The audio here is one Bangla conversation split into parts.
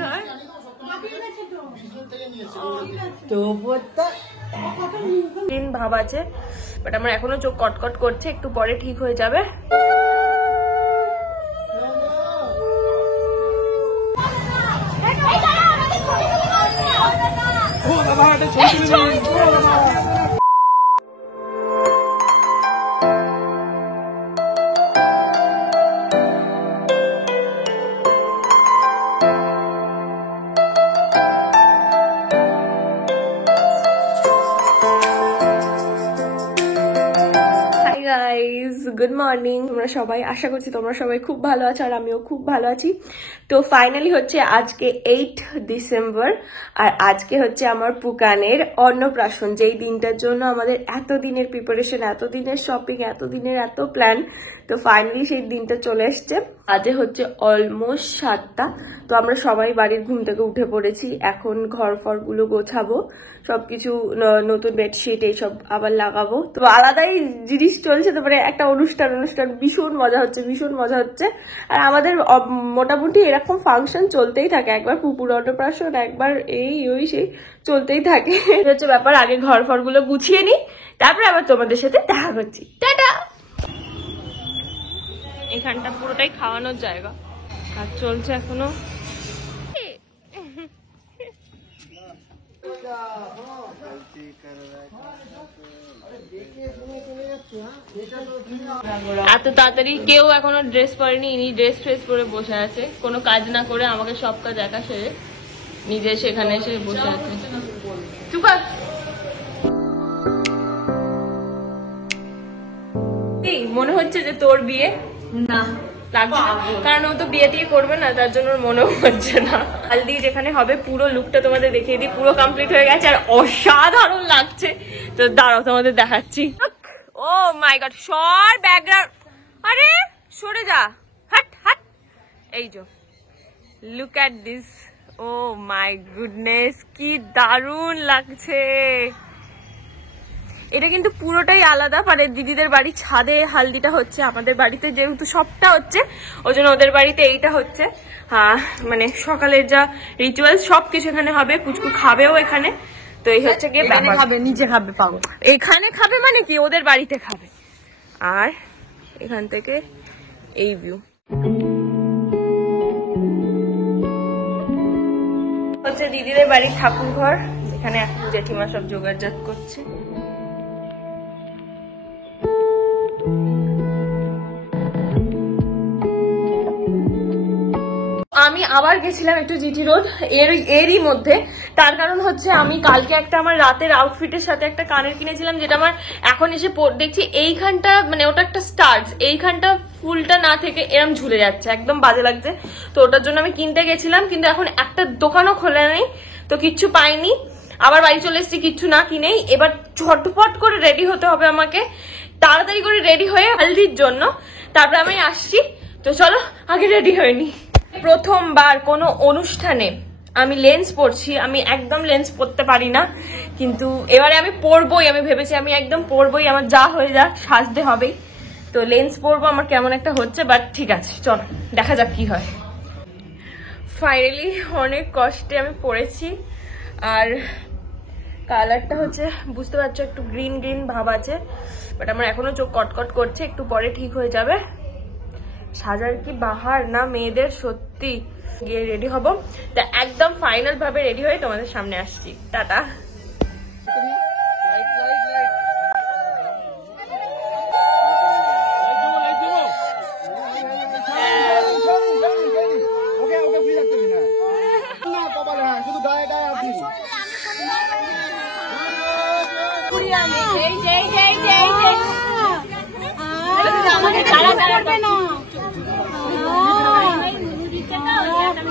ধর ভাব আছে, বাট আমার এখনো চোখ কটকট করছে, একটু পরে ঠিক হয়ে যাবে। গুড মর্নিং, তোমরা সবাই, আশা করছি তোমরা সবাই খুব ভালো আছো আর আমিও খুব ভালো আছি। তো ফাইনালি হচ্ছে আজকে 8 ডিসেম্বর আর আজকে হচ্ছে আমার পুকানের অন্নপ্রাশন, যেই দিনটার জন্য আমাদের এতদিনের প্রিপারেশন, এতদিনের শপিং, এতদিনের এত প্ল্যান। তো ফাইনালি সেই দিনটা চলে এসছে। আজকে হচ্ছে অলমোস্ট 7টা। তো আমরা সবাই বাড়ির ঘুম থেকে উঠে পড়েছি, এখন ঘর ফরগুলো গোছাবো, সবকিছু নতুন বেডশিট এইসব আবার লাগাবো। তো আলাদাই জিনিস চলছে, তারপরে একটা অনুষ্ঠান ভীষণ মজা হচ্ছে। আর আমাদের মোটামুটি এরকম ফাংশন চলতেই থাকে, একবার পুকুর অন্নপ্রাশন, একবার এই ওই সেই চলতেই থাকে। হচ্ছে ব্যাপার, আগে ঘর ফরগুলো গুছিয়ে নি, তারপরে আবার তোমাদের সাথে দেখা করছি। টাটা। এখানটা পুরোটাই খাওয়ানোর জায়গা, কাজ চলছে এখনো। এত তাড়াতাড়ি কেউ এখনো ড্রেস পরেনি, ইনি ড্রেস ফ্রেস পরে বসে আছে, কোনো কাজ না করে আমাকে সব কাজ একা সেরে নিজে সেখানে এসে বসে আছে। মনে হচ্ছে যে তোর বিয়ে না লাগছে, কারণ ও তো বিয়ে টিয়ে করবে না, তার জন্য মনেও হচ্ছে না। হালদি যেখানে হবে পুরো লুকটা তোমাদের দেখিয়ে দিই, পুরো কমপ্লিট হয়ে গেছে আর অসাধারণ লাগছে। তো দাঁড়াও তোমাদের দেখাচ্ছি। ও মাই গড, সর ব্যাকগ্রাউন্ড, আরে সরে যা, হাট হাট। এই যে look at this, oh my goodness, কি দারুণ লাগছে। এটা কিন্তু পুরোটাই আলাদা, মানে দিদিদের বাড়ি ছাদে হালদিটা হচ্ছে, আমাদের বাড়িতে যেহেতু সবটা হচ্ছে ওই জন্য ওদের বাড়িতে এইটা হচ্ছে। মানে সকালের যা রিচুয়াল সবকিছু এখানে হবে, পুচকু খাবেও এখানে। তো এই হচ্ছে গিয়ে খাবে, নিচে খাবে, পাবো এখানে খাবে মানে কি, ওদের বাড়িতে খাবে। আর এখান থেকে এই ভিউ হচ্ছে দিদিদের বাড়ির ঠাকুর ঘর, এখানে এখন জেঠিমা সব জোগাড়জাত করছে। আমি আবার গেছিলাম একটু জিটি রোড এরই মধ্যে, তার কারণ হচ্ছে আমি কালকে একটা আমার রাতের আউটফিটের সাথে একটা কানের কিনেছিলাম, যেটা আমার এখন এসে দেখছি এইখানটা, মানে ওটা একটা স্টার্স, এইখানটা ফুলটা না থেকে এরম ঝুলে যাচ্ছে, একদম বাজে লাগছে। তো ওটার জন্য আমি কিনতে গেছিলাম, কিন্তু এখন একটা দোকানও খোলা নেই, তো কিচ্ছু পাইনি। আবার বাড়ি চলে এসেছি কিচ্ছু না কিনেই। এবার ঝটপট করে রেডি হতে হবে আমাকে, তাড়াতাড়ি করে রেডি হয়ে হালদির জন্য, তারপরে আমি আসছি। তো চলো আগে রেডি হয়ে নি। প্রথমবার কোনো অনুষ্ঠানে আমি লেন্স পরছি, আমি একদম লেন্স পরতে পারি না, কিন্তু এবারে আমি পরবই, আমি ভেবেছি আমি একদম পরবই, আমার যা হয়ে যাক সাজতে হবেই। তো লেন্স পরবো, আমার কেমন একটা হচ্ছে, বাট ঠিক আছে, চলো দেখা যাক কি হয়। ফাইনালি অনেক কষ্টে আমি পরেছি, আর কালারটা হচ্ছে বুঝতে পারছো একটু গ্রিন গ্রিন ভাব আছে, বাট আমার এখনো চোখ কটকট করছে, একটু পরে ঠিক হয়ে যাবে। সাজার কি বাহার না মেয়েদের, সত্যি। গিয়ে রেডি হব, তা একদম ফাইনাল ভাবে রেডি হয়ে তোমাদের সামনে আসছি। টাটা।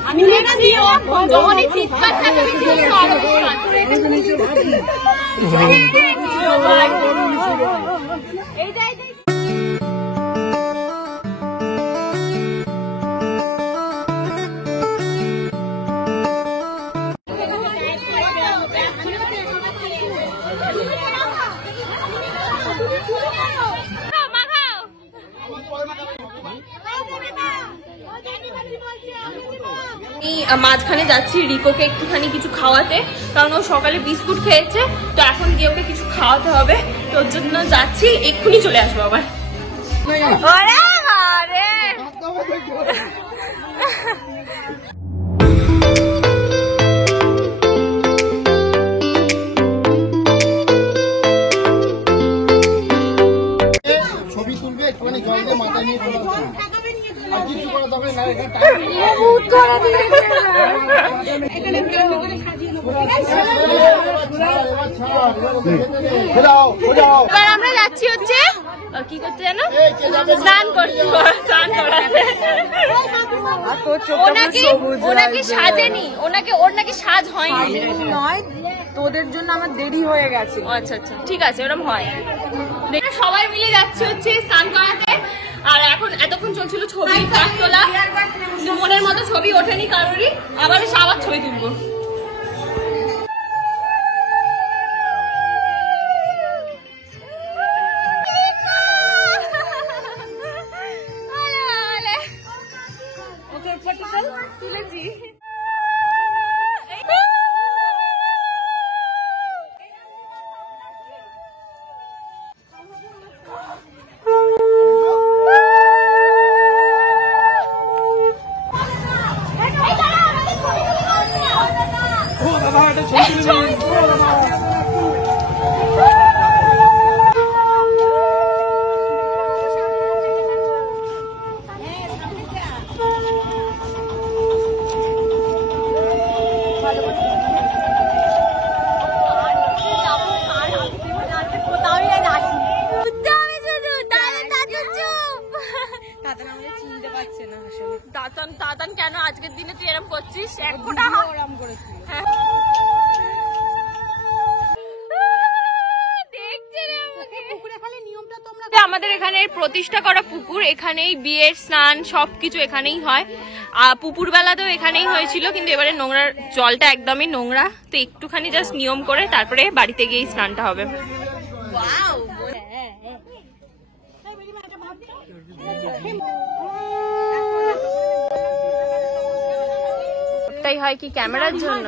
আমি দেখছি যখনই চিৎকার চাচামেচি এই মাঝখানে যাচ্ছি রিকোকে একটুখানি কিছু খাওয়াতে, কারণ ও সকালে বিস্কুট খেয়েছে, তো এখন গিয়ে ওকে কিছু খাওয়াতে হবে, তো ওর জন্য যাচ্ছি, এক্ষুনি চলে আসবো আবার। ছবি তুলবে একটুখানি জল দিয়ে মাথা নিয়ে চলে আসবে, আর কিছু করা যাবে না। এবার আমরা যাচ্ছি হচ্ছে কি করতে জানো, স্নান করতে, স্নান করাতে। ওনাকে সাজেনি, ওর নাকি সাজ হয়নি, তোদের জন্য আমার দেরি হয়ে গেছে। আচ্ছা আচ্ছা ঠিক আছে, ওরকম হয়। সবাই মিলে যাচ্ছি হচ্ছে স্নান করাতে, আর এখন এতক্ষণ চলছিল ছবি তোলা, মনের মতো ছবি ওঠেনি কারোরই, আবার ছবি তুলবো। তুলেছি দাতান কেন আজকের দিনে তুই এরকম করছিস? এক ফোঁটা আরাম করেছিস। আমাদের এখানে প্রতিষ্ঠা করা পুকুর, এখানেই বিয়ের স্নান সবকিছু এখানেই হয়, আর পুকুর বেলাতেও এখানেই হয়েছিল, কিন্তু এবারে নোংরার জলটা একদমই নোংরা, তো একটুখানি জাস্ট নিয়ম করে তারপরে বাড়িতে গিয়ে স্নানটা হবে। তাই হয় কি ক্যামেরার জন্য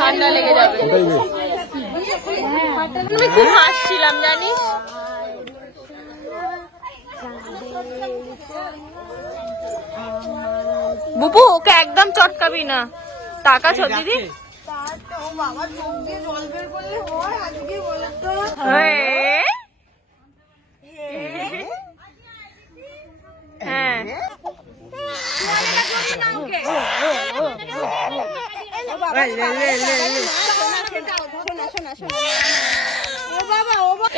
ঠান্ডা লেগে যাবে। তুমি খুব হাসছিলাম জানিস। বুবু ওকে একদম চটকাবি না, টাকা ছ দিদি। হ্যাঁ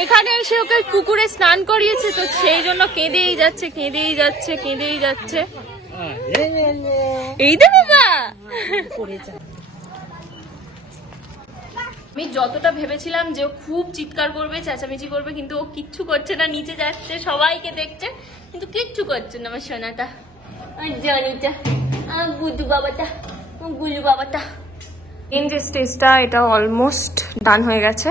এখানে এসে ওকে পুকুরে স্নান করিয়েছে, তো সেই জন্য কেঁদেই যাচ্ছে। এই তো বাবা, আমি যতটা ভেবেছিলাম যে ও খুব চিৎকার করবে, চেঁচামেচি করবে, কিন্তু ও কিচ্ছু করছে না, নিচে যাচ্ছে, সবাইকে দেখছে, কিন্তু কিচ্ছু করছে না আমার সোনাটা, জানিটা, গুড্ডু বাবাটা, গুলু বাবাটা। এই যে স্টেজটা, এটা অলমোস্ট ডান হয়ে গেছে।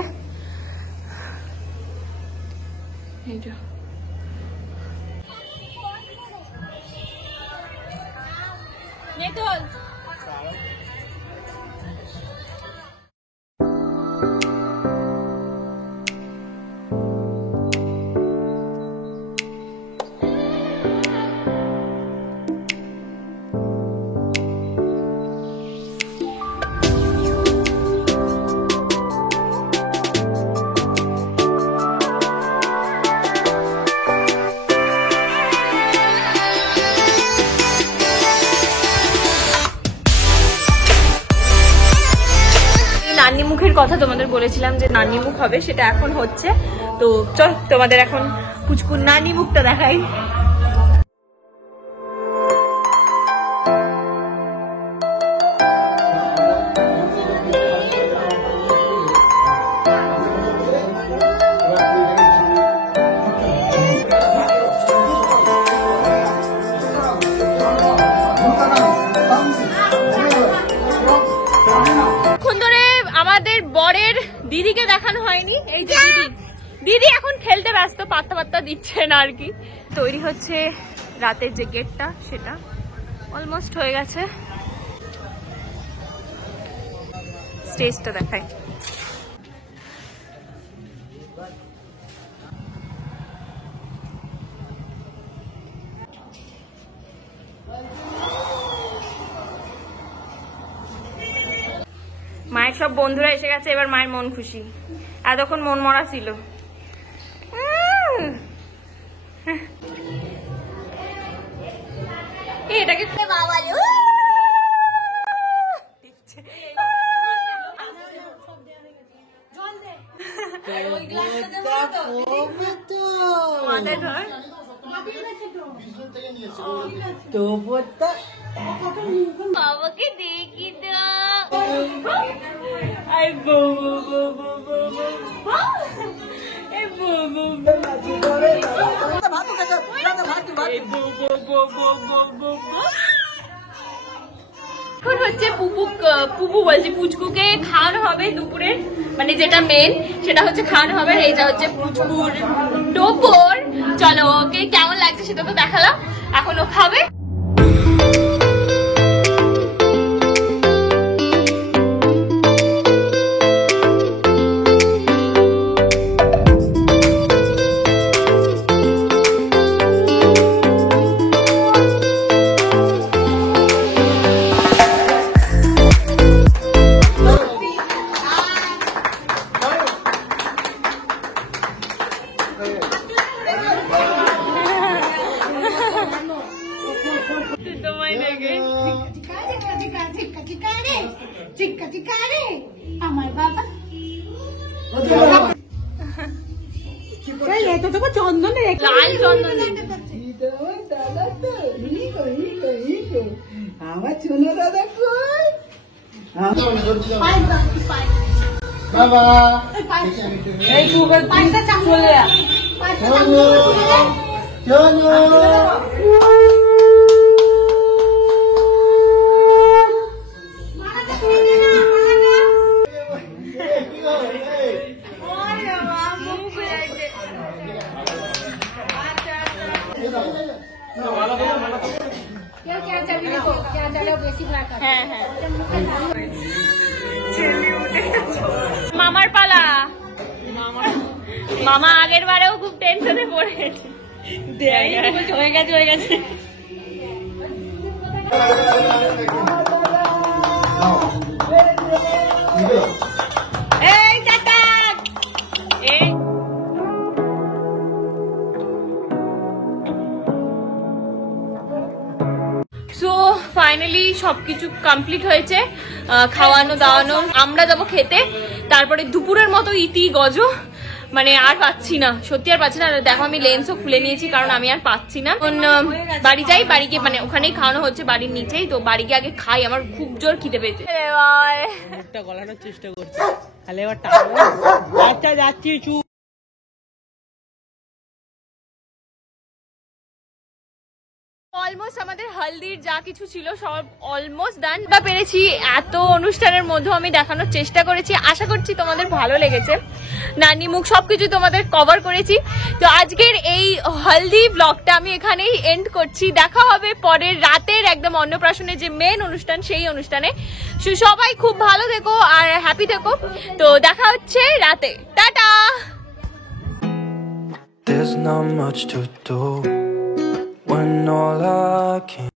নানি মুখের কথা তোমাদের বলেছিলাম যে নানি মুখ হবে, সেটা এখন হচ্ছে। তো চল তোমাদের এখন পুচকুর নানি মুখটা দেখাই। আমাদের বরের দিদিকে দেখানো হয়নি, এই যে দিদি এখন খেলতে ব্যস্ত, পাত্তা পাত্তা দিচ্ছে না আর কি। তৈরি হচ্ছে রাতের যে গেটটা, সেটা অলমোস্ট হয়ে গেছে। স্টেজটা দেখাই। মায়ের সব বন্ধুরা এসে গেছে, এবার মায়ের মন খুশি, এতক্ষণ মন মরা ছিল। এটাকে বাবাকে দেখি এখন হচ্ছে পুপু বলছে পুচকুকে খাওয়ানো হবে দুপুরের, মানে যেটা মেন সেটা হচ্ছে খাওয়ানো হবে। এইটা হচ্ছে পুচকুর টোপর। চলো ওকে কেমন লাগছে সেটা তো দেখালাম, এখন ও খাবে। লাল চন্দন আমার চুনো দাদা কই বাবা এই গুগল পয়সা চলে যা মামার পালা। মামা আগের বারেও খুব টেনশনে পড়েছে, হয়ে গেছে হয়ে গেছে। এই টাটা। সো ফাইনালি সবকিছু কমপ্লিট হয়েছে, খাওয়ানো দাওয়ানো। আমরা যাবো খেতে, তারপরে দুপুরের মতো ইতি গজ, মানে আর পাচ্ছি না, সত্যি আর পাচ্ছি না। দেখো আমি লেন্সও খুলে নিয়েছি কারণ আমি আর পাচ্ছি না। বাড়ি যাই, বাড়িকে মানে ওখানেই খাওয়ানো হচ্ছে বাড়ির নিচেই, তো বাড়িকে আগে খাই, আমার খুব জোর খিদে পেয়েছে। গলানোর চেষ্টা করছি, তাহলে এবার আচ্ছা যাচ্ছি চুপ। অলমোস্ট আমাদের হলদির যা কিছু ছিল সব অলমোস্ট ডান বা পেরেছি। এত অনুষ্ঠানের মধ্যেও আমি দেখানোর চেষ্টা করেছি, আশা করছি তোমাদের ভালো লেগেছে। নানি মুখ সবকিছু তোমাদের কভার করেছি। তো আজকের এই হলদি ব্লগটা আমি এখানেই এন্ড করছি। দেখা হবে পরের রাতের একদম অন্নপ্রাশনের যে মেন অনুষ্ঠান, সেই অনুষ্ঠানে। সবাই খুব ভালো থেকো আর হ্যাপি থেকো। তো দেখা হচ্ছে রাতে, tata. There's not much to do when all I can